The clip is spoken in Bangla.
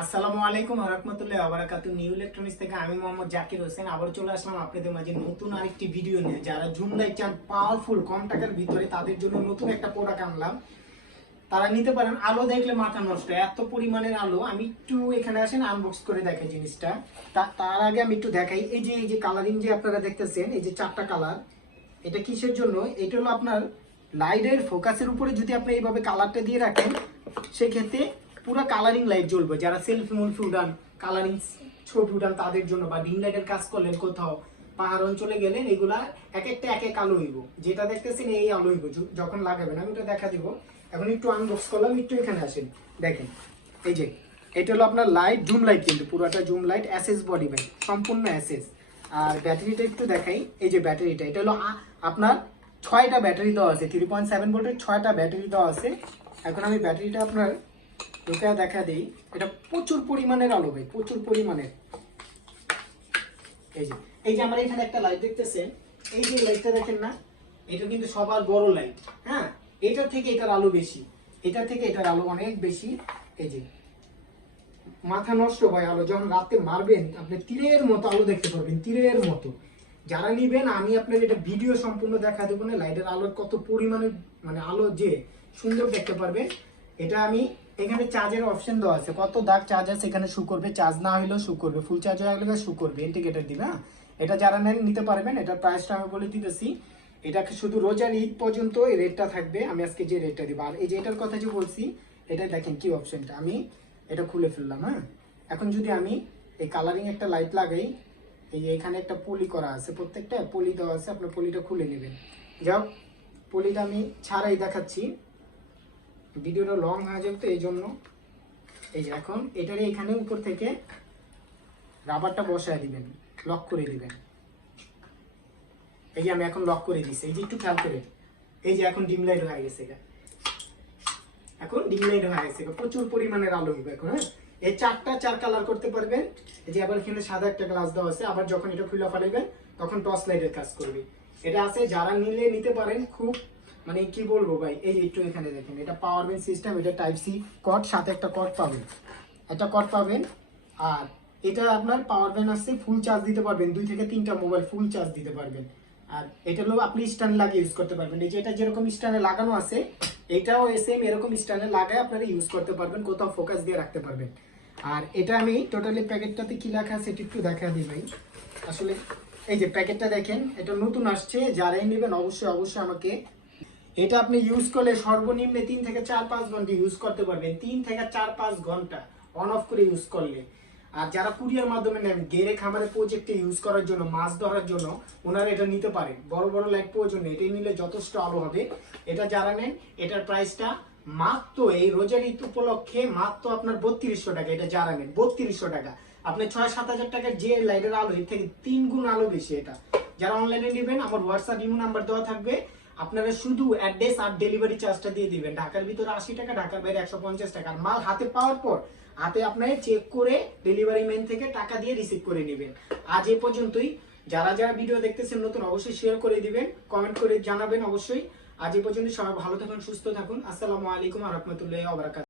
আসসালামু আলাইকুম রহমতুল্লাহ আবরাকাতু নিউ ইলেকট্রনিক্স থেকে আমি মোহাম্মদ জাকির হোসেন আবার চলে আসলাম আপনাদের মাঝে নতুন আরেকটি ভিডিও নিয়ে। যারা জুম লাইট চান পাওয়ারফুল কম টাকার ভিতরে তাদের জন্য নতুন একটা প্রোডাক্ট আনলাম। তারা নিতে পারেন, আলো দেখলে মাথা নষ্ট, এত পরিমাণের আলো। আমি একটু এখানে আসেন আনবক্স করে দেখাই জিনিসটা। তা- তার আগে আমি একটু দেখাই। এই যে এই যে কালারিং যে আপনারা দেখতেছেন, এই যে চারটা কালার এটা কিসের জন্য? এটা হলো আপনার লাইটের ফোকাসের উপরে যদি আপনি এইভাবে কালারটা দিয়ে রাখেন, সেক্ষেত্রে পুরো কালারিং লাইট জ্বলবে। যারা সেলফি মুলফি উড়ান কালারিং ছবি উড়ান তাদের জন্য বা ডিম লাইটের কাজ করলেন কোথাও, পাহাড় অঞ্চলে গেলেন, এগুলা এক একটা এক এক আলো হইব। যেটা দেখতেছেন এই আলো হইব যখন লাগাবেন, আমি ওটা দেখা দিব। এখন একটু আনবক্স করলাম, একটু এখানে আসেন। দেখেন, এই যে, এটা হলো আপনার লাইট জুম লাইট কিন্তু, পুরোটা zoom light access body bag সম্পূর্ণ অ্যাসেস আর ব্যাটারিটা একটু দেখাই, এই যে ব্যাটারিটা, এটা হলো আপনার ছয়টা ব্যাটারি দেওয়া আছে থ্রি পয়েন্ট সেভেন ভোল্টের ছয়টা ব্যাটারি দেওয়া আছে। এখন আমি ব্যাটারিটা আপনার ঢুকে দেখা দিই, এটা প্রচুর পরিমাণের আলো ভাই, প্রচুর পরিমাণের। এই যে এই যে আমার এখানে একটা লাইট দেখতেছেন, এই যে লাইটটা দেখেন না, এটা কিন্তু সবার বড় লাইট হ্যাঁ? এটার থেকে এটার আলো বেশি এটার থেকে এটার আলো অনেক বেশি। এই যে, মাথা নষ্ট হয় আলো যখন রাতে মারবেন, আপনি তীরের মতো আলো দেখতে পারবেন, তীরের মতো। যারা নিবেন, আমি আপনার এটা ভিডিও সম্পূর্ণ দেখা দেবো না লাইটের আলোর কত পরিমাণে মানে আলো যে সুন্দর দেখতে পারবেন, এটা আমি এখানে চার্জের অপশন দেওয়া আছে। কত দাগ চার্জ আছে এখানে শু করবে? চার্জ না হলেও শু করবে। ফুল চার্জ হয়ে গেলে শু করবে। ইন্ডিকেটার দিবে হ্যাঁ? এটা যারা নেন, নিতে পারবেন। এটা প্রাইসটা আমি বলে দিতেছি। এটাকে শুধু রোজার ঈদ পর্যন্ত এই রেটটা থাকবে? আমি আজকে যে রেটটা দিব। আর এই যে এটার কথা যে বলছি, এটা দেখেন কি অপশনটা আমি এটা খুলে ফেললাম হ্যাঁ? এখন যদি আমি এই কালারিং একটা লাইট লাগাই, এই এখানে একটা পলি করা আছে। প্রত্যেকটা পলি দেওয়া আছে। আপনার পলিটা খুলে নেবেন। যাও পলিটা আমি ছাড়াই দেখাচ্ছি। ভিডিওটা লং হয়ে যাবে তো এই জন্য এই যে এখন, এটারে এখানে উপর থেকে রাবারটা বসায় দিবেন লক করে দিবেন। এই যে আমি এখন লক করে দিছি, এই যে একটু খেয়াল করে। এই যে এখন ডিম লাইট হয়ে গেছে এটা এখন ডিম লাইট হয়ে গেছে প্রচুর পরিমাণের আলো হবে এখন হ্যাঁ? এই চারটা, চার কালার করতে পারবেন। এই যে আবার এখানে সাদা একটা গ্লাস দেওয়া আছে, আবার যখন এটা খুলে ফাটাইবেন তখন টর্চ লাইটের কাজ করবে। এটা আছে, যারা নিলে নিতে পারেন, খুব মানে কি বলব ভাই? এই একটু এখানে দেখেন, এটা পাওয়ার ব্যাংক সিস্টেম এটা টাইপ সি কট সাথে একটা কট পাবেন। একটা কট পাবেন, আর এটা আপনার পাওয়ার ব্যাংক আসছে ফুল চার্জ দিতে পারবেন। দুই থেকে তিনটা মোবাইল ফুল চার্জ দিতে পারবেন। আর এটা আপনি স্ট্যান্ড লাগিয়ে ইউজ করতে পারবেন। এই যে এটা যেরকম স্ট্যান্ডে লাগানো আছে, এটাও সেম এরকম স্ট্যান্ডে লাগায় আপনারা ইউজ করতে পারবেন, কোথাও ফোকাস দিয়ে রাখতে পারবেন। আর এটা আমি টোটালি প্যাকেটটাতে কি লেখা আছে একটু দেখা দিই ভাই। আসলে এই যে প্যাকেটটা দেখেন, এটা নতুন আসছে, যারাই নেবেন অবশ্যই অবশ্যই আমাকে এটা আপনি ইউজ করলে সর্বনিম্নে তিন থেকে চার পাঁচ ঘণ্টা ইউজ করতে পারবেন। তিন থেকে চার পাঁচ ঘণ্টা অন অফ করে ইউজ করলে। আর যারা কুরিয়ার মাধ্যমে নেন গেরে খামারে প্রজেক্টে ইউজ করার জন্য, মাছ ধরার জন্য, ওনারা এটা নিতে পারেন। বড় বড় লাইট প্রয়োজন নেই নিলে যথেষ্ট আলো হবে। এটা যারা নেন, এটার প্রাইসটা মাত্র এই রোজার ঈদ উপলক্ষে মাত্র আপনার বত্রিশশো টাকা, এটা যারা নেন, বত্রিশশো টাকা। আপনি ছয়, সাত হাজার টাকার যে লাইটের আলো, এর থেকে তিন গুণ আলো বেশি এটা। যারা অনলাইনে নেবেন, আমার হোয়াটসঅ্যাপ ইমো নাম্বার দেওয়া থাকবে। আপনারা শুধু অ্যাড্রেস আর ডেলিভারি চার্জটা দিয়ে দিবেন। ঢাকার ভিতরে আশি টাকা, ঢাকার বাইরে একশো পঞ্চাশ টাকা। আর মাল হাতে পাওয়ার পর, হাতে আপনার চেক করে ডেলিভারি ম্যান থেকে টাকা দিয়ে রিসিভ করে নেবেন। আজ এ পর্যন্তই। যারা যারা ভিডিও দেখতেছেন নতুন, অবশ্যই শেয়ার করে দিবেন কমেন্ট করে জানাবেন অবশ্যই। আজ এ পর্যন্ত সবাই ভালো থাকুন, সুস্থ থাকুন। আসসালামু আলাইকুম আহমতুল্লাহ রহমতুল্লাহ